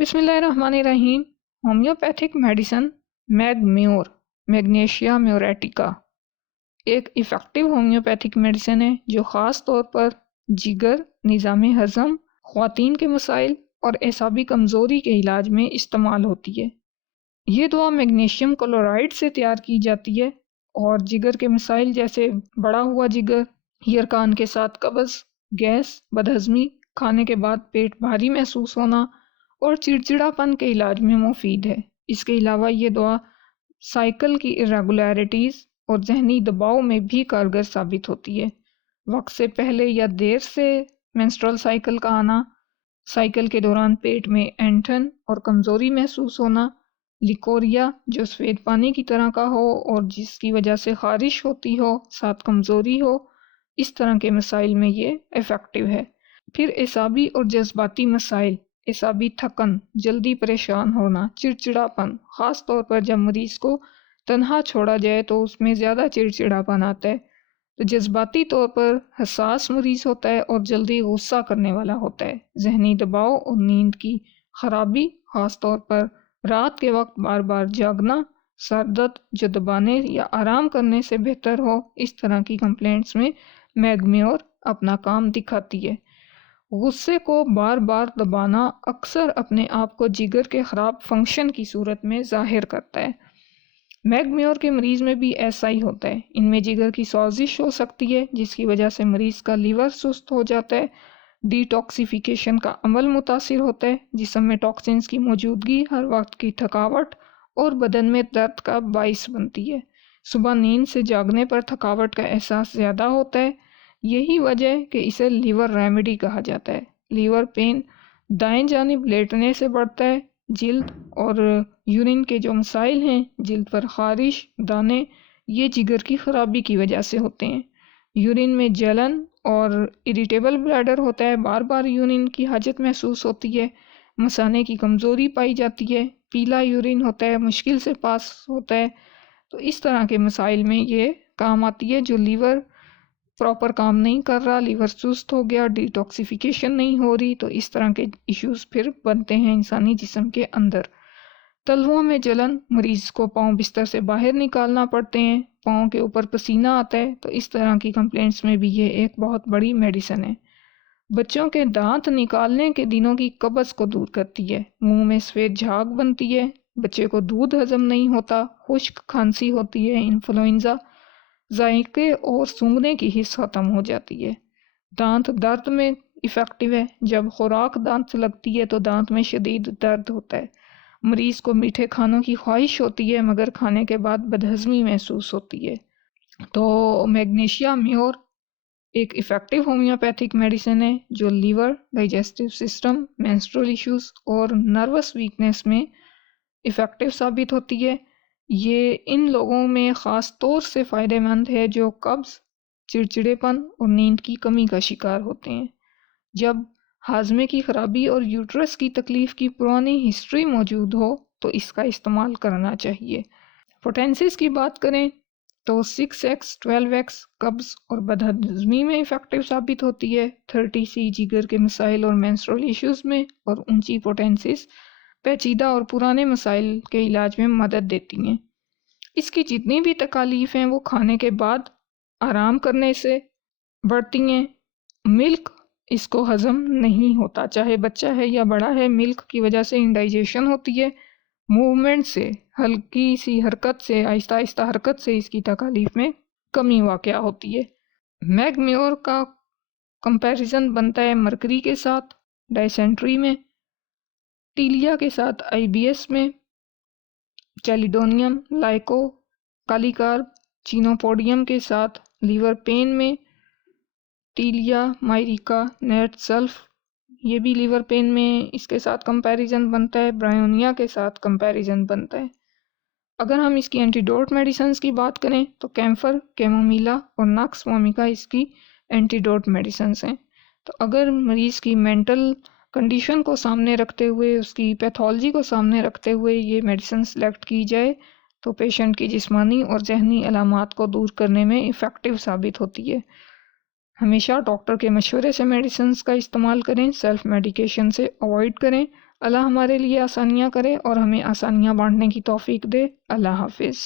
بسم اللہ الرحمن الرحیم۔ ہومیوپیتھک میڈیسن میگمیور میگنیشیا میوریٹیکا ایک ایفیکٹو ہومیوپیتھک میڈیسن ہے جو خاص طور پر جگر، نظام ہضم، خواتین کے مسائل اور اعصابی کمزوری کے علاج میں استعمال ہوتی ہے۔ یہ دوا میگنیشیم کلورائڈ سے تیار کی جاتی ہے اور جگر کے مسائل جیسے بڑا ہوا جگر، یرکان کے ساتھ قبض، گیس، بدہضمی، کھانے کے بعد پیٹ بھاری محسوس ہونا اور چڑچڑاپن کے علاج میں مفید ہے۔ اس کے علاوہ یہ دوا سائیکل کی irregularities اور ذہنی دباؤ میں بھی کارگر ثابت ہوتی ہے۔ وقت سے پہلے یا دیر سے منسٹرل سائیکل کا آنا، سائیکل کے دوران پیٹ میں اینٹھن اور کمزوری محسوس ہونا، لیکوریا جو سفید پانی کی طرح کا ہو اور جس کی وجہ سے خارش ہوتی ہو، ساتھ کمزوری ہو، اس طرح کے مسائل میں یہ افیکٹو ہے۔ پھر اعصابی اور جذباتی مسائل، اعصابی تھکن، جلدی پریشان ہونا، چڑچڑاپن، خاص طور پر جب مریض کو تنہا چھوڑا جائے تو اس میں زیادہ چڑچڑاپن آتا ہے، تو جذباتی طور پر حساس مریض ہوتا ہے اور جلدی غصہ کرنے والا ہوتا ہے۔ ذہنی دباؤ اور نیند کی خرابی، خاص طور پر رات کے وقت بار بار جاگنا، سر درد جو دبانے یا آرام کرنے سے بہتر ہو، اس طرح کی کمپلینٹس میں میگمیور اپنا کام دکھاتی ہے۔ غصے کو بار بار دبانا اکثر اپنے آپ کو جگر کے خراب فنکشن کی صورت میں ظاہر کرتا ہے۔ میگمیور کے مریض میں بھی ایسا ہی ہوتا ہے۔ ان میں جگر کی سازش ہو سکتی ہے جس کی وجہ سے مریض کا لیور سست ہو جاتا ہے، ڈی ٹاکسیفیکیشن کا عمل متاثر ہوتا ہے، جسم میں ٹاکسنز کی موجودگی ہر وقت کی تھکاوٹ اور بدن میں درد کا باعث بنتی ہے۔ صبح نیند سے جاگنے پر تھکاوٹ کا احساس زیادہ ہوتا ہے، یہی وجہ ہے کہ اسے لیور ریمیڈی کہا جاتا ہے۔ لیور پین دائیں جانب لیٹنے سے بڑھتا ہے۔ جلد اور یورین کے جو مسائل ہیں، جلد پر خارش، دانے، یہ جگر کی خرابی کی وجہ سے ہوتے ہیں۔ یورین میں جلن اور اریٹیبل بلیڈر ہوتا ہے، بار بار یورین کی حاجت محسوس ہوتی ہے، مثانے کی کمزوری پائی جاتی ہے، پیلا یورین ہوتا ہے، مشکل سے پاس ہوتا ہے۔ تو اس طرح کے مسائل میں یہ کام آتی ہے۔ جو لیور پراپر کام نہیں کر رہا، لیور سست ہو گیا، ڈی ٹاکسیفیکیشن نہیں ہو رہی، تو اس طرح کے ایشوز پھر بنتے ہیں انسانی جسم کے اندر۔ تلووں میں جلن، مریض کو پاؤں بستر سے باہر نکالنا پڑتے ہیں، پاؤں کے اوپر پسینہ آتا ہے، تو اس طرح کی کمپلینٹس میں بھی یہ ایک بہت بڑی میڈیسن ہے۔ بچوں کے دانت نکالنے کے دنوں کی قبض کو دور کرتی ہے، منہ میں سفید جھاگ بنتی ہے، بچے کو دودھ ہضم نہیں ہوتا، خشک کھانسی ہوتی ہے، انفلوئنزا، ذائقے اور سونگھنے کی حس ختم ہو جاتی ہے۔ دانت درد میں ایفیکٹو ہے، جب خوراک دانت سے لگتی ہے تو دانت میں شدید درد ہوتا ہے، مریض کو میٹھے کھانوں کی خواہش ہوتی ہے مگر کھانے کے بعد بدہضمی محسوس ہوتی ہے۔ تو میگنیشیا میور ایک ایفیکٹو ہومیوپیتھک میڈیسن ہے جو liver, digestive system, menstrual issues اور نروس ویکنس میں ایفیکٹو ثابت ہوتی ہے۔ یہ ان لوگوں میں خاص طور سے فائدہ مند ہے جو قبض، چڑچڑے پن اور نیند کی کمی کا شکار ہوتے ہیں۔ جب ہاضمے کی خرابی اور یوٹرس کی تکلیف کی پرانی ہسٹری موجود ہو تو اس کا استعمال کرنا چاہیے۔ پوٹینسز کی بات کریں تو 6x 12x قبض اور بدہضمی میں ایفیکٹو ثابت ہوتی ہے، 30C جگر کے مسائل اور مینسٹرول ایشوز میں، اور اونچی پوٹینسز پیچیدہ اور پرانے مسائل کے علاج میں مدد دیتی ہیں۔ اس کی جتنی بھی تکالیف ہیں وہ کھانے کے بعد آرام کرنے سے بڑھتی ہیں۔ ملک اس کو ہضم نہیں ہوتا، چاہے بچہ ہے یا بڑا ہے، ملک کی وجہ سے انڈائجیشن ہوتی ہے۔ موومنٹ سے، ہلکی سی حرکت سے، آہستہ آہستہ حرکت سے اس کی تکالیف میں کمی واقع ہوتی ہے۔ میگمیور کا کمپیریزن بنتا ہے مرکری کے ساتھ ڈائسینٹری میں، ٹیلیا کے ساتھ IBS میں، چیلیڈونیم، لائکو، کالی کارب، چینوپوڈیم کے ساتھ لیور پین میں، ٹیلیا، مائریکا، نیٹ سلف، یہ بھی لیور پین میں اس کے ساتھ کمپیریزن بنتا ہے، برائونیا کے ساتھ کمپیریزن بنتا ہے۔ اگر ہم اس کی اینٹیڈوٹ میڈیسنز کی بات کریں تو کیمفر، کیمومیلا اور ناکس وومیکا اس کی اینٹیڈوٹ میڈیسنز ہیں۔ تو اگر مریض کی مینٹل کنڈیشن کو سامنے رکھتے ہوئے، اس کی پیتھولوجی کو سامنے رکھتے ہوئے یہ میڈیسن سلیکٹ کی جائے تو پیشنٹ کی جسمانی اور ذہنی علامات کو دور کرنے میں ایفیکٹو ثابت ہوتی ہے۔ ہمیشہ ڈاکٹر کے مشورے سے میڈیسنز کا استعمال کریں، سیلف میڈیکیشن سے اوائڈ کریں، اللہ ہمارے لیے آسانیاں کرے اور ہمیں آسانیاں بانٹنے کی توفیق دے۔ اللہ حافظ۔